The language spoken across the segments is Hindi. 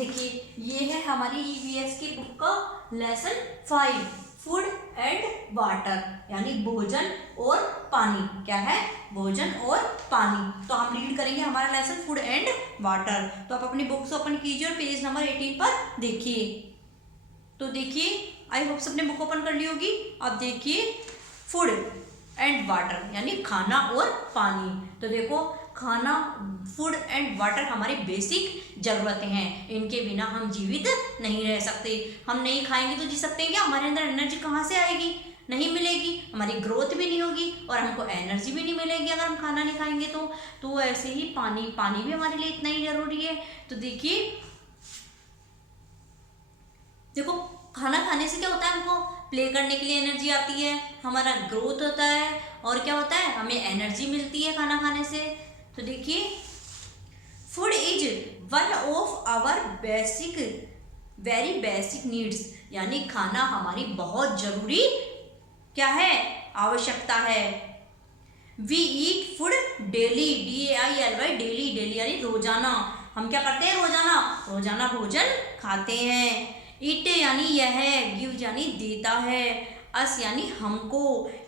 देखिए ये है हमारी ईवीएस की बुक का लेसन 5 फूड एंड वाटर, यानी भोजन और पानी। क्या है? भोजन और पानी। तो हम रीड करेंगे हमारा लेसन फूड एंड वाटर। तो आप अपनी बुक्स ओपन कीजिए और पेज नंबर 18 पर देखिए। तो देखिए, आई होप सबने बुक ओपन कर ली होगी। अब देखिए फूड एंड वाटर यानी खाना और पानी। तो देखो खाना, फूड एंड वाटर हमारी बेसिक ज़रूरतें हैं। इनके बिना हम जीवित नहीं रह सकते। हम नहीं खाएंगे तो जी सकते हैं क्या? हमारे अंदर एनर्जी कहाँ से आएगी? नहीं मिलेगी। हमारी ग्रोथ भी नहीं होगी और हमको एनर्जी भी नहीं मिलेगी अगर हम खाना नहीं खाएंगे तो ऐसे ही पानी भी हमारे लिए इतना ही ज़रूरी है। तो देखिए देखो खाना खाने से क्या होता है? हमको प्ले करने के लिए एनर्जी आती है, हमारा ग्रोथ होता है और क्या होता है? हमें एनर्जी मिलती है खाना खाने से। तो देखिए food is one of our very basic needs, यानी खाना हमारी बहुत जरूरी क्या है? आवश्यकता है। We eat food daily, DAILY, daily यानी रोजाना। हम क्या करते हैं? रोजाना भोजन खाते हैं। इट यानी यह, गिव यानी देता है, अस यानी हमको,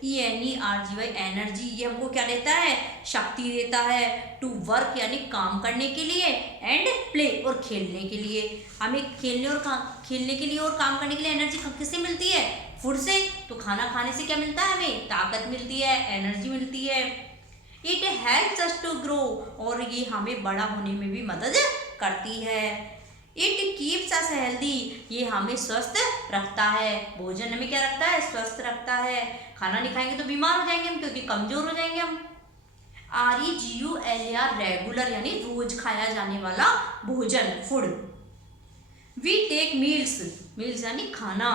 ENERGY एनर्जी, ये हमको क्या देता है? शक्ति देता है। टू वर्क यानी काम करने के लिए, एंड प्ले और खेलने के लिए। हमें खेलने के लिए और काम करने के लिए एनर्जी किससे मिलती है? फूड से। तो खाना खाने से क्या मिलता है? हमें ताकत मिलती है, एनर्जी मिलती है। It helps us to grow, और ये हमें बड़ा होने में भी मदद करती है। इट कीप्स अस हेल्दी, ये हमें स्वस्थ रखता है। भोजन हमें क्या रखता है? स्वस्थ रखता है। खाना नहीं खाएंगे तो बीमार हो जाएंगे हम, क्योंकि कमजोर हो जाएंगे हम। REGULAR रेगुलर यानी रोज खाया जाने वाला भोजन, फूड। वी टेक मील्स यानी खाना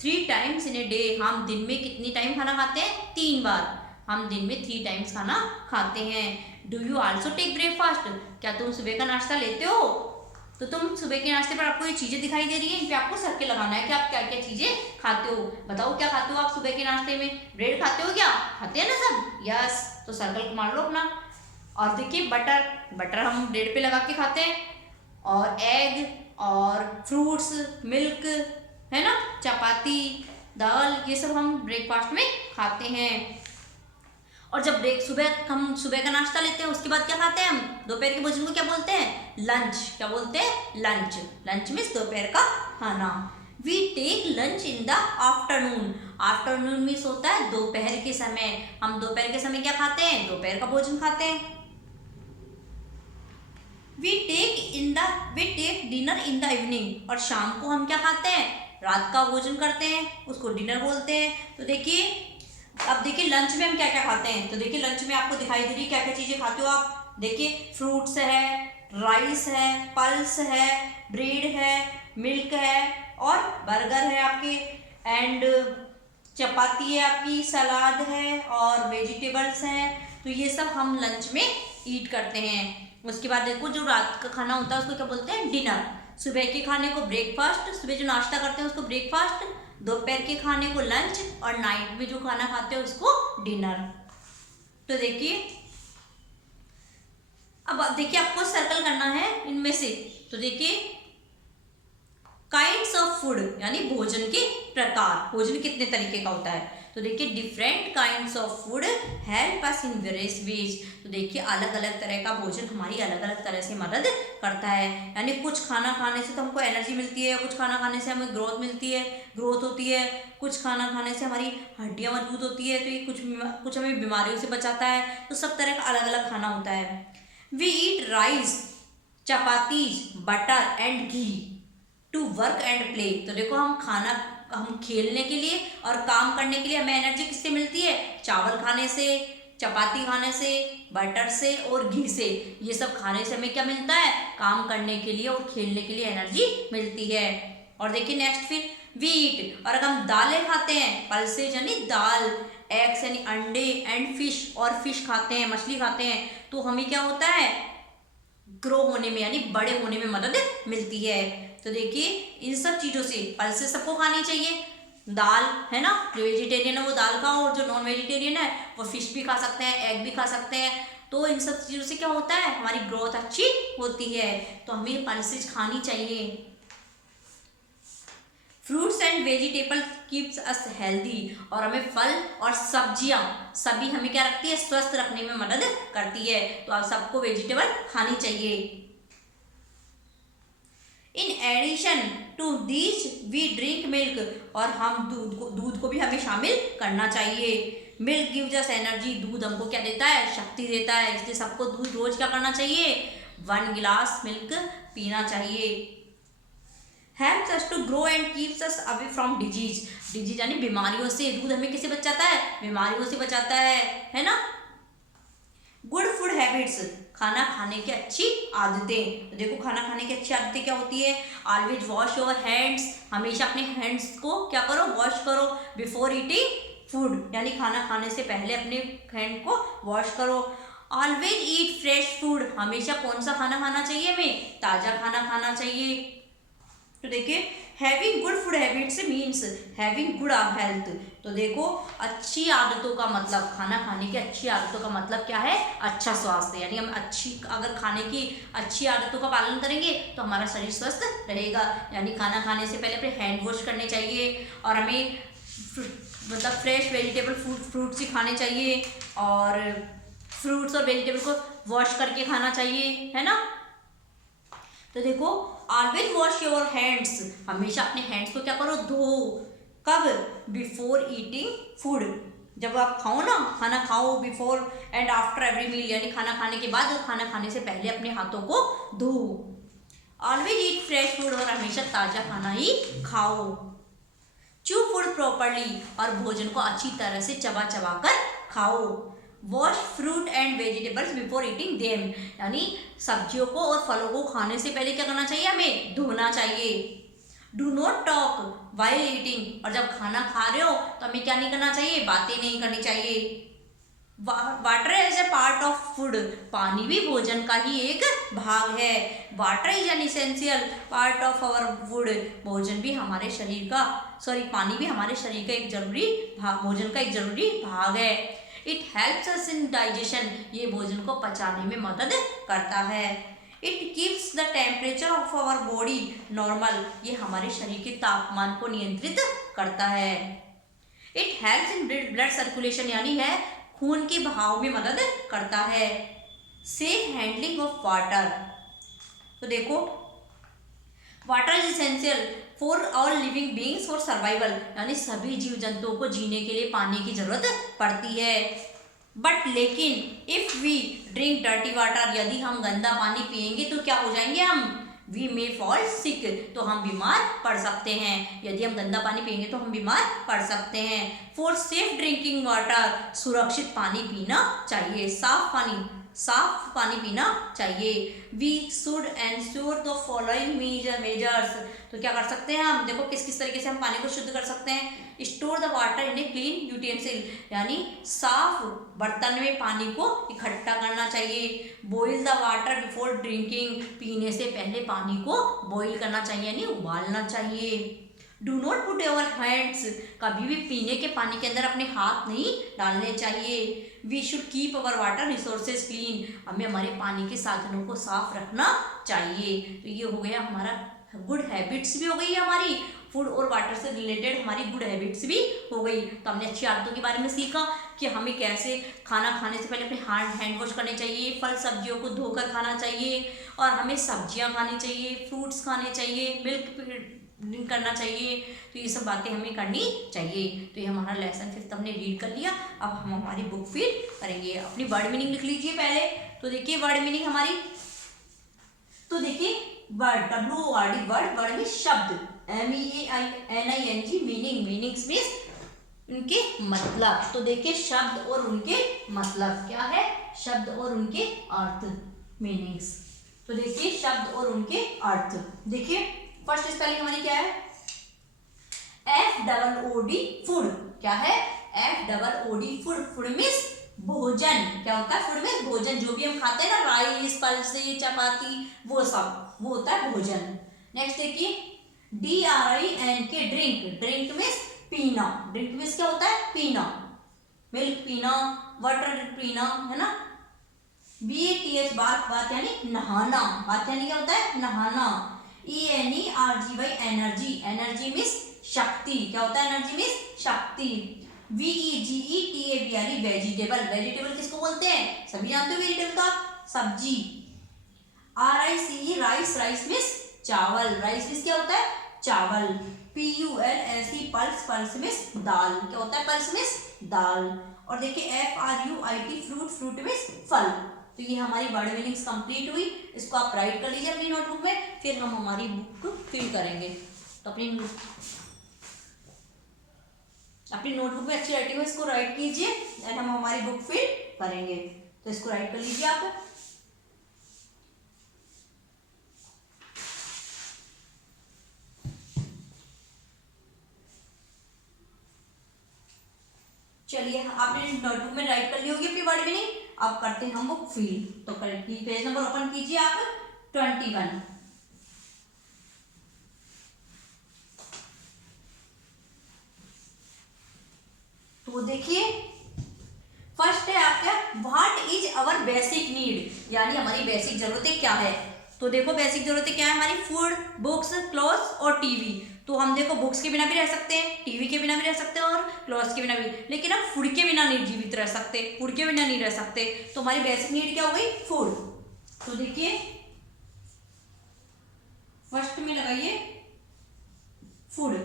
3 टाइम्स इन ए डे, हम दिन में कितनी टाइम खाना खाते हैं? 3 बार। हम दिन में 3 टाइम्स खाना खाते हैं। Do you also take breakfast, क्या तुम सुबह का नाश्ता लेते हो? तो तुम सुबह के नाश्ते पर आपको ये चीजें दिखाई दे रही है, इन पे आपको सर्कल लगाना है कि आप क्या क्या चीजें खाते हो। बताओ क्या खाते हो आप सुबह के नाश्ते में? ब्रेड खाते हो क्या? खाते हैं ना सब? यस, तो सर्कल मार लो अपना। और देखिए बटर हम ब्रेड पे लगा के खाते हैं, और एग और फ्रूट्स, मिल्क, है ना, चपाती, दाल, ये सब हम ब्रेकफास्ट में खाते हैं। और जब हम सुबह का नाश्ता लेते हैं, उसके बाद क्या खाते हैं हम? दोपहर के भोजन को क्या बोलते हैं? लंच। क्या बोलते हैं? लंच मीन्स दोपहर का खाना। We take lunch in the afternoon, afternoon means होता है दोपहर के समय। हम दोपहर के समय क्या खाते हैं? दोपहर का भोजन खाते हैं। We take dinner in the evening, और शाम को हम क्या खाते हैं? रात का भोजन करते हैं, उसको डिनर बोलते हैं। तो देखिए अब देखिए लंच में हम क्या क्या खाते हैं। तो देखिए लंच में आपको दिखाई दे रही है क्या क्या चीजें खाते हो आप। देखिए फ्रूट्स है, राइस है, पल्स है, ब्रेड है, मिल्क है, और बर्गर है आपके, एंड चपाती है आपकी, सलाद है, और वेजिटेबल्स हैं। तो ये सब हम लंच में ईट करते हैं। उसके बाद देखो जो रात का खाना होता है उसको क्या बोलते हैं? डिनर। सुबह के खाने को ब्रेकफास्ट, सुबह जो नाश्ता करते हैं उसको ब्रेकफास्ट, दोपहर के खाने को लंच, और नाइट में जो खाना खाते हैं उसको डिनर। तो देखिए अब देखिए आपको सर्कल करना है इनमें से। तो देखिए काइंड्स ऑफ फूड यानी भोजन के प्रकार, भोजन कितने तरीके का होता है। तो देखिए different kinds of food help us in various ways. तो देखिए अलग अलग तरह का भोजन हमारी अलग अलग तरह से मदद करता है। यानी कुछ खाना खाने से तो हमको एनर्जी मिलती है, कुछ खाना खाने से हमें ग्रोथ मिलती है, ग्रोथ होती है, कुछ खाना खाने से हमारी हड्डियां मजबूत होती है, तो ये कुछ हमें बीमारियों से बचाता है। तो सब तरह का अलग अलग खाना होता है। We eat rice, chapatis, butter and ghee to work and play. तो देखो हम खेलने के लिए और काम करने के लिए हमें एनर्जी किससे मिलती है? चावल खाने से, चपाती खाने से, बटर से और घी से। ये सब खाने से हमें क्या मिलता है? काम करने के लिए और खेलने के लिए एनर्जी मिलती है। और देखिए नेक्स्ट फिर वी ईट, और अगर हम दालें खाते हैं, पल्सेज यानी दाल, एग्स यानी अंडे, एंड फिश, और फिश खाते हैं, मछली खाते हैं, तो हमें क्या होता है? ग्रो होने में यानी बड़े होने में मदद मिलती है। तो देखिए इन सब चीज़ों से, पल्सेस सबको खानी चाहिए। दाल है ना, जो वेजिटेरियन है वो दाल खाओ, और जो नॉन वेजिटेरियन है वो फिश भी खा सकते हैं, एग भी खा सकते हैं, तो इन सब चीज़ों से क्या होता है, हमारी ग्रोथ अच्छी होती है। तो हमें पल्सेस खानी चाहिए। Fruits and vegetable keeps us healthy, और हमें फल और सब्जियां सभी हमें क्या रखती है, स्वस्थ रखने में मदद करती है। तो आप सबको वेजिटेबल खानी चाहिए। In addition to this we drink milk, और हम दूध को भी हमें शामिल करना चाहिए। मिल्क गिव्स अस एनर्जी, दूध हमको क्या देता है, शक्ति देता है। इसलिए सबको दूध रोज क्या करना चाहिए, 1 गिलास मिल्क पीना चाहिए। Helps us to grow and keeps us away from disease यानी बीमारियों से। दूध हमें किससे बचाता है, बीमारियों से बचाता है ना। गुड फूड हैबिट्स, खाना खाने की अच्छी आदतें। तो देखो खाना खाने की अच्छी आदतें क्या होती है, ऑलवेज वॉश योर हैंड्स, हमेशा अपने हैंड्स को क्या करो, वॉश करो। बिफोर ईटिंग फूड, यानी खाना खाने से पहले अपने हैंड को वॉश करो। ऑलवेज ईट फ्रेश फूड, हमेशा कौन सा खाना खाना चाहिए, हमें ताज़ा खाना खाना चाहिए। तो देखिए having good food habits means having good health. तो देखो अच्छी आदतों का मतलब, खाना खाने की अच्छी आदतों का मतलब क्या है, अच्छा स्वास्थ्य। यानी हम अगर खाने की अच्छी आदतों का पालन करेंगे तो हमारा शरीर स्वस्थ रहेगा। यानी खाना खाने से पहले अपने हैंड वॉश करने चाहिए, और हमें मतलब फ्रेश वेजिटेबल फ्रूट्स ही खाने चाहिए, और फ्रूट्स और वेजिटेबल को वॉश करके खाना चाहिए, है ना। तो देखो ऑलवेज वॉश योर हैंड्स, हमेशा अपने हैंड्स को क्या करो, धो। कब, बिफोर ईटिंग फूड, जब आप खाओ ना, खाना खाओ। Before and after every meal, यानी खाना खाने के बाद और खाना खाने से पहले अपने हाथों को धो। ऑलवेज ईट फ्रेश फूड, और हमेशा ताज़ा खाना ही खाओ। चू फूड प्रॉपरली, और भोजन को अच्छी तरह से चबा चबा कर खाओ। Wash fruit and vegetables before eating them, यानी सब्जियों को और फलों को खाने से पहले क्या करना चाहिए, हमें धोना चाहिए। Do not talk while eating, और जब खाना खा रहे हो तो हमें क्या नहीं करना चाहिए, बातें नहीं करनी चाहिए। Water as a part of food, पानी भी भोजन का ही एक भाग है। Water is an essential part of our food, भोजन भी हमारे शरीर का पानी भी हमारे शरीर का एक जरूरी भाग, भोजन का एक जरूरी भाग है। It helps us in digestion, ये भोजन को पचाने में मदद करता है। It keeps the temperature of our body normal, ये हमारे शरीर के तापमान को नियंत्रित करता है। It helps in blood circulation, यानी है खून के बहाव में मदद करता है। सेफ हैंडलिंग ऑफ वाटर, तो देखो water is essential for all living beings for survival, यानी सभी जीव जंतुओं को जीने के लिए पानी की जरूरत पड़ती है। बट लेकिन if we drink dirty water, यदि हम गंदा पानी पिएंगे तो क्या हो जाएंगे हम, वी मे फॉल सिक, तो हम बीमार पड़ सकते हैं। यदि हम गंदा पानी पिएंगे तो हम बीमार पड़ सकते हैं। फॉर सेफ ड्रिंकिंग वाटर, सुरक्षित पानी पीना चाहिए, साफ पानी पीना चाहिए। We should ensure the following measures, तो क्या कर सकते हैं हम, देखो किस किस तरीके से हम पानी को शुद्ध कर सकते हैं। Store the water in a clean utensil, यानी साफ बर्तन में पानी को इकट्ठा करना चाहिए। Boil the water before drinking, पीने से पहले पानी को बॉईल करना चाहिए, यानी उबालना चाहिए। Do not put your hands, कभी भी पीने के पानी के अंदर अपने हाथ नहीं डालने चाहिए। We should keep our water resources clean, हमें हमारे पानी के साधनों को साफ रखना चाहिए। तो ये हो गया हमारा गुड हैबिट्स भी हो गई है हमारी, फूड और वाटर से रिलेटेड हमारी गुड हैबिट्स भी हो गई। तो हमने अच्छी आदतों के बारे में सीखा कि हमें कैसे खाना खाने से पहले अपने हैंड वॉश करने चाहिए, फल सब्जियों को धोकर खाना चाहिए, और हमें सब्जियां खानी चाहिए, फ्रूट्स खाने चाहिए, मिल्क ड्रिंक करना चाहिए। तो ये सब बातें हमें करनी चाहिए। तो ये हमारा लेसन 5 हमने रीड कर लिया। अब हम हमारी बुक फिर करेंगे। अपनी वर्ड मीनिंग लिख लीजिए पहले। तो देखिए वर्ड मीनिंग हमारी, तो देखिए वर्ड, WORD वर्ड में शब्द, MEANING मीनिंग्स मीन्स उनके मतलब। तो देखिए शब्द और उनके मतलब क्या है, शब्द और उनके अर्थ, मीनिंग्स। तो देखिए शब्द और उनके अर्थ, देखिए फर्स्ट स्पेलिंग हमारी क्या है, FOOD फूड, क्या है FOOD फूड। फूड मीन्स भोजन, क्या होता है फूड मीन्स भोजन, जो भी हम खाते हैं ना, राइस पल्से चपाती, वो सब वो होता है भोजन। नेक्स्ट देखिए DRINK ड्रिंक मीन्स पीना, ड्रिंक मीन्स क्या होता है पीना, मिल्क पीना, वाटर पीना, है ना। BATH बात, बात यानी नहाना, बात यानी क्या होता है, नहाना। ENERGY एनर्जी, एनर्जी मीन्स शक्ति, क्या होता है एनर्जी मीन्स शक्ति। VEGETABLE वेजिटेबल, वेजिटेबल किसको बोलते हैं, सभी जानते हो वेजिटेबल का, सब्जी। RICE राइस, राइस मीन्स चावल, राइस मीन्स क्या होता है, चावल। PULSE पल्स, पल्स मीन्स दाल, क्या होता है पल्स मीन्स दाल। और देखिए FRUIT फ्रूट, फ्रूट मीन्स फल। तो ये हमारी वर्ड मीनिंग्स कंप्लीट हुई। इसको आप राइट कर लीजिए अपनी नोटबुक में, फिर हम हमारी बुक को फिल करेंगे। तो अपनी नोटबुक में अच्छी राइटिंग में इसको राइट कीजिए एंड हम हमारी बुक फिल करेंगे। तो इसको राइट कर लीजिए आप। चलिए आपने नोटबुक में राइट कर ली होगी अपनी वर्ड मीनिंग। अब करते हैं हम बुक फील। तो पेज नंबर ओपन कीजिए आप 21। तो देखिए फर्स्ट है आपका what is our basic need, यानी हमारी बेसिक जरूरतें क्या है। तो देखो बेसिक जरूरतें क्या है हमारी, फूड, बुक्स, क्लॉथ्स और टीवी। तो हम देखो बुक्स के बिना भी रह सकते हैं, टीवी के बिना भी रह सकते हैं और क्लॉथ्स के बिना भी, लेकिन हम फूड के बिना नहीं जीवित रह सकते, फूड के बिना नहीं रह सकते। तो हमारी बेसिक नीड क्या हो गई, फूड। तो देखिए फर्स्ट में लगाइए फूड।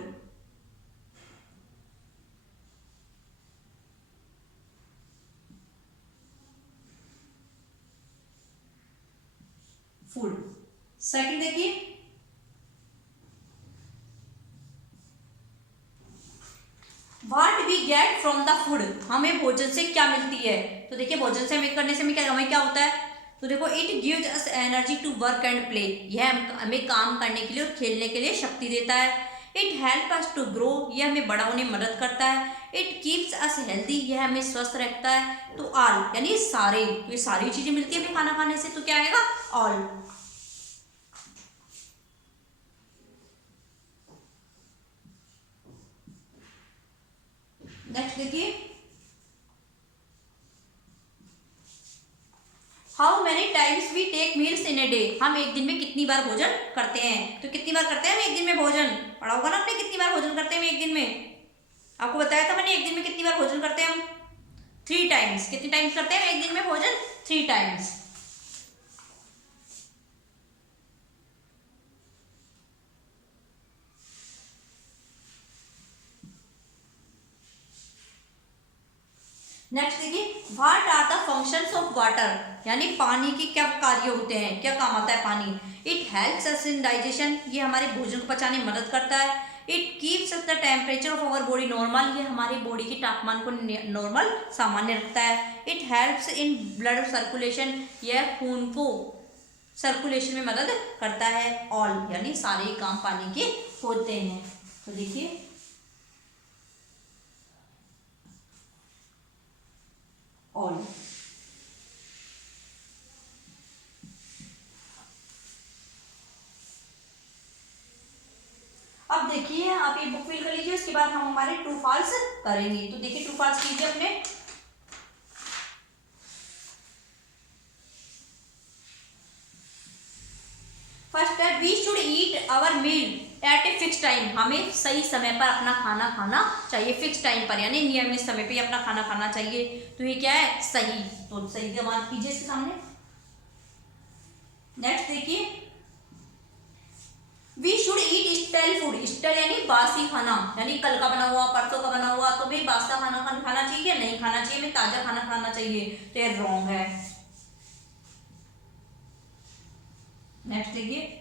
फूड। सेकंड देखिए what we get from the food, हमें भोजन से क्या मिलती है। तो देखिए भोजन से हमें करने से हमें क्या होता है। तो देखो it gives us energy to work and play, यह हमें काम करने के लिए और खेलने के लिए शक्ति देता है। It help us to grow, यह हमें बड़ा होने में मदद करता है। इट कीप्स अस हेल्दी, यह हमें स्वस्थ रखता है। तो ऑल यानी सारे, तो ये सारी चीजें मिलती है हमें खाना खाने से, तो क्या आएगा ऑल। नेक्स्ट देखिए how many times we take meals in a day, हम एक दिन में कितनी बार भोजन करते हैं। तो कितनी बार करते हैं हम एक दिन में भोजन, पढ़ा होगा ना आपने कितनी बार भोजन करते हैं हम एक दिन में, आपको बताया था मैंने एक दिन में कितनी बार भोजन करते हैं हम, 3 टाइम्स। कितनी टाइम्स करते हैं एक दिन में भोजन, 3 टाइम्स। नेक्स्ट देखिए what are the functions of water, यानी पानी के क्या कार्य होते हैं, क्या काम आता है पानी। It helps us in digestion, ये हमारे भोजन को पचाने में मदद करता है। It keeps us the temperature of our body normal, ये हमारी बॉडी के तापमान को नॉर्मल सामान्य रखता है। It helps in blood circulation, यह खून को सर्कुलेशन में मदद करता है। ऑल यानी सारे काम पानी के होते हैं। तो देखिए ऑल। अब देखिए आप ये बुक फिल कर लीजिए, उसके बाद हम हमारे ट्रू फॉल्स करेंगे। तो देखिए ट्रू फॉल्स कीजिए अपने। फर्स्ट है we should eat our meal at a fix time, हमें सही समय पर अपना खाना खाना चाहिए, फिक्स टाइम पर यानी नियमित समय पे अपना खाना खाना चाहिए। तो ये क्या है, सही। तो सही जवाब कीजिए इसके सामने। नेक्स्ट देखिए we should eat stale food, stale यानी बासी खाना, यानी कल का बना हुआ, परसों का बना हुआ। तो भाई बासा खाना खाना चाहिए या नहीं खाना चाहिए, हमें ताजा खाना खाना चाहिए। तो ये रॉन्ग है। नेक्स्ट देखिए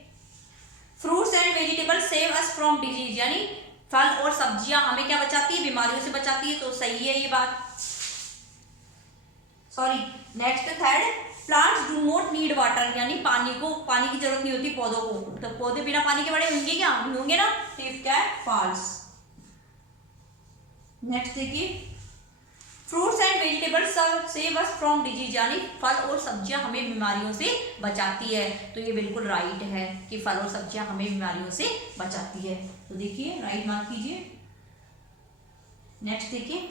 fruits and vegetables save us from disease, यानी फल और सब्जियां हमें क्या बचाती है, बीमारियों से बचाती है। तो सही है ये बात, sorry. Next third plants do not need water, यानी पानी की जरूरत नहीं होती पौधों को। तो पौधे बिना पानी के बड़े होंगे क्या, होंगे ना। तो क्या है, फॉल्स। नेक्स्ट देखिए fruits and vegetables save us from disease, यानी फल और सब्जियां हमें बीमारियों से बचाती है। तो ये बिल्कुल राइट है कि फल और सब्जियां हमें बीमारियों से बचाती है। तो देखिए राइट मार्क कीजिए। नेक्स्ट देखिए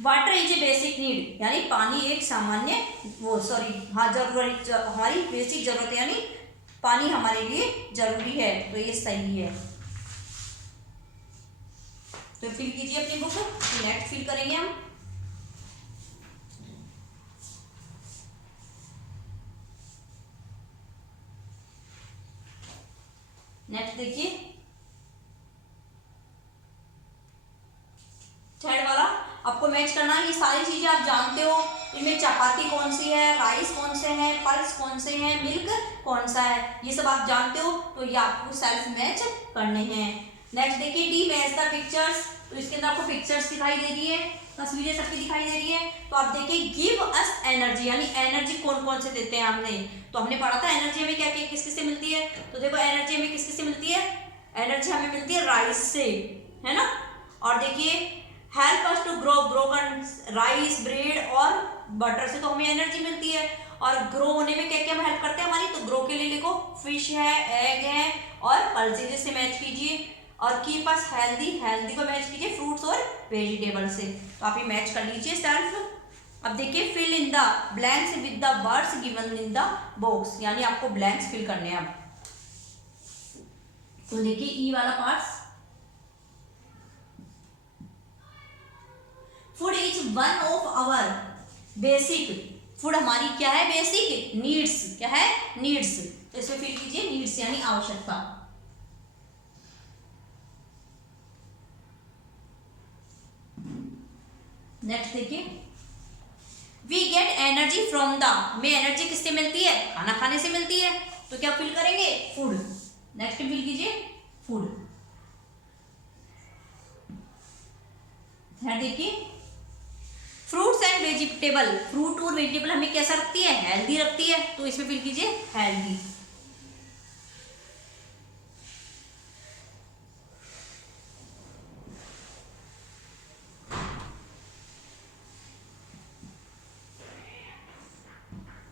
water is a basic need, यानी पानी एक सामान्य जरूरत, हमारी बेसिक जरूरत है, यानी पानी हमारे लिए जरूरी है, तो ये सही है। तो फिल कीजिए अपनी बुक, नेक्स्ट फिल करेंगे हम। नेक्स्ट देखिए थर्ड वाला, आपको मैच करना है। ये सारी चीजें आप जानते हो, इनमें चपाती कौन सी है, राइस कौन से हैं, पल्स कौन से हैं, मिल्क कौन सा है, ये सब आप जानते हो, तो ये आपको सेल्फ मैच करने हैं। नेक्स्ट देखिए डी मैच द पिक्चर्स, तो इसके अंदर आपको पिक्चर्स दिखाई दे रही है, तस्वीरें सबकी दिखाई दे रही है। तो आप देखिए गिव अस एनर्जी, यानी एनर्जी कौन कौन से देते हैं हमने, तो हमने पढ़ा था एनर्जी हमें क्या किस किस से मिलती है। तो देखो एनर्जी हमें किस किस से मिलती है, एनर्जी हमें मिलती है राइस से, है ना। और देखिए help us to grow, grow कर राइस, ब्रेड और बटर से तो हमें एनर्जी मिलती है। और ग्रो होने में क्या क्या हेल्प करते हैं हमारी, तो ग्रो के लिए लिखो फिश है, एग है और पल्सेज से मैच कीजिए। और कीप अस हेल्दी, हेल्दी को मैच कीजिए फ्रूट्स और वेजिटेबल से, तो आप ये मैच कर लीजिए सेल्फ। अब देखिए fill in the blanks with the words given in the box, यानी आपको ब्लैंक्स फिल करने हैं अब। तो देखिए ई वाला parts, food is one of our basic, food हमारी क्या है, बेसिक नीड्स, क्या है, नीड्स, तो इसमें फिल कीजिए नीड्स यानी आवश्यकता। नेक्स्ट देखिए we get energy from the, हमें एनर्जी किससे मिलती है, खाना खाने से मिलती है, तो क्या फिल करेंगे, फूड। नेक्स्ट फिल कीजिए फूड। देखिए फ्रूट्स एंड वेजिटेबल, फ्रूट और वेजिटेबल हमें कैसा रखती है, हेल्दी रखती है, तो इसमें फिल कीजिए हेल्दी।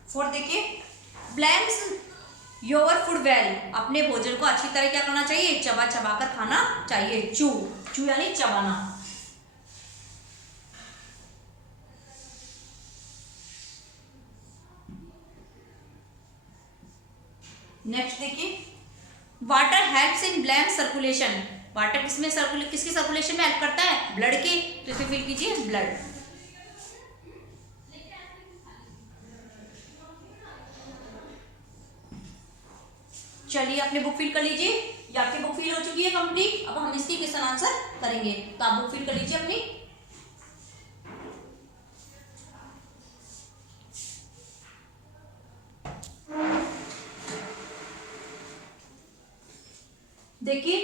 फोर देखिए ब्लैंक्स योर फूड वेल, अपने भोजन को अच्छी तरह क्या करना चाहिए, चबा चबा कर खाना चाहिए, चू, चू यानी चबाना। नेक्स्ट देखिए water helps in blood circulation, water किसमें किसकी सर्कुलेशन में हेल्प करता है, ब्लड की, तो इसे फिल कीजिए ब्लड। चलिए अपने बुक फिल कर लीजिए, ये आपकी बुक फिल हो चुकी है कंप्लीट। अब हम इसकी क्वेश्चन आंसर करेंगे, तो आप बुक फिल कर लीजिए अपनी। देखिए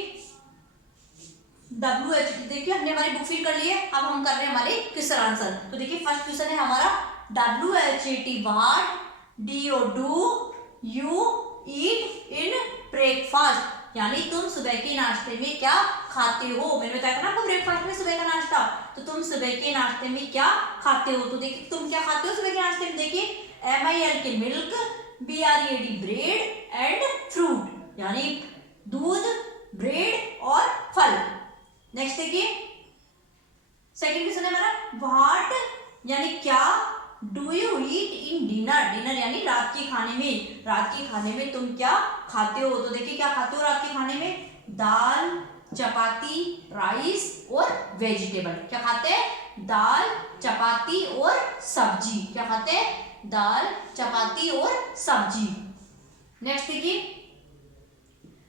WH, देखिए हमने हमारी बुक फिल कर ली है, अब हम कर रहे हैं हमारे क्वेश्चन आंसर। तो देखिए फर्स्ट क्वेश्चन है हमारा WHAT what do you eat in breakfast, यानी तुम सुबह के नाश्ते में क्या खाते हो। मैंने बताया था ना आपको ब्रेकफास्ट में सुबह का नाश्ता, तो तुम सुबह के नाश्ते में क्या खाते हो। तो देखिए तुम क्या खाते हो सुबह के नाश्ते में, देखिए MILK milk, BREAD bread and fruit, यानी दूध, ब्रेड और फल। नेक्स्ट देखिए सेकंड क्वेश्चन है हमारा व्हाट यानी क्या do you eat in dinner, dinner यानी रात के खाने में, रात के खाने में तुम क्या खाते हो। तो देखिए क्या खाते हो रात के खाने में, दाल, चपाती, राइस और वेजिटेबल। क्या खाते हैं, दाल, चपाती और सब्जी। क्या खाते हैं, दाल, चपाती और सब्जी। नेक्स्ट देखिए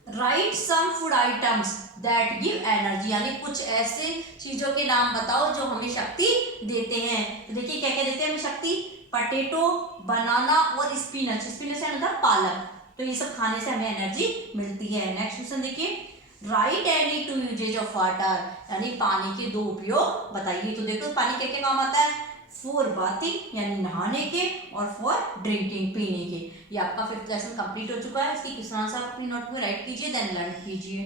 write some food items that give energy, यानी कुछ ऐसे चीजों के नाम बताओ जो हमें शक्ति देते हैं। तो देखिए क्या क्या देते हैं हमें शक्ति, पटेटो, बनाना और स्पिनच, स्पिनच है मतलब पालक, तो ये सब खाने से हमें एनर्जी मिलती है। नेक्स्ट क्वेश्चन देखिए write any two uses of water, यानी पानी के दो उपयोग बताइए। तो देखो पानी क्या क्या काम आता है, फॉर बाथिंग यानी नहाने के और फॉर ड्रिंकिंग पीने के। ये आपका फिफ्थ लेसन कंप्लीट हो चुका है। इसकी क्वेश्चन आंसर अपनी नोट में राइट कीजिए, देन लर्न कीजिए।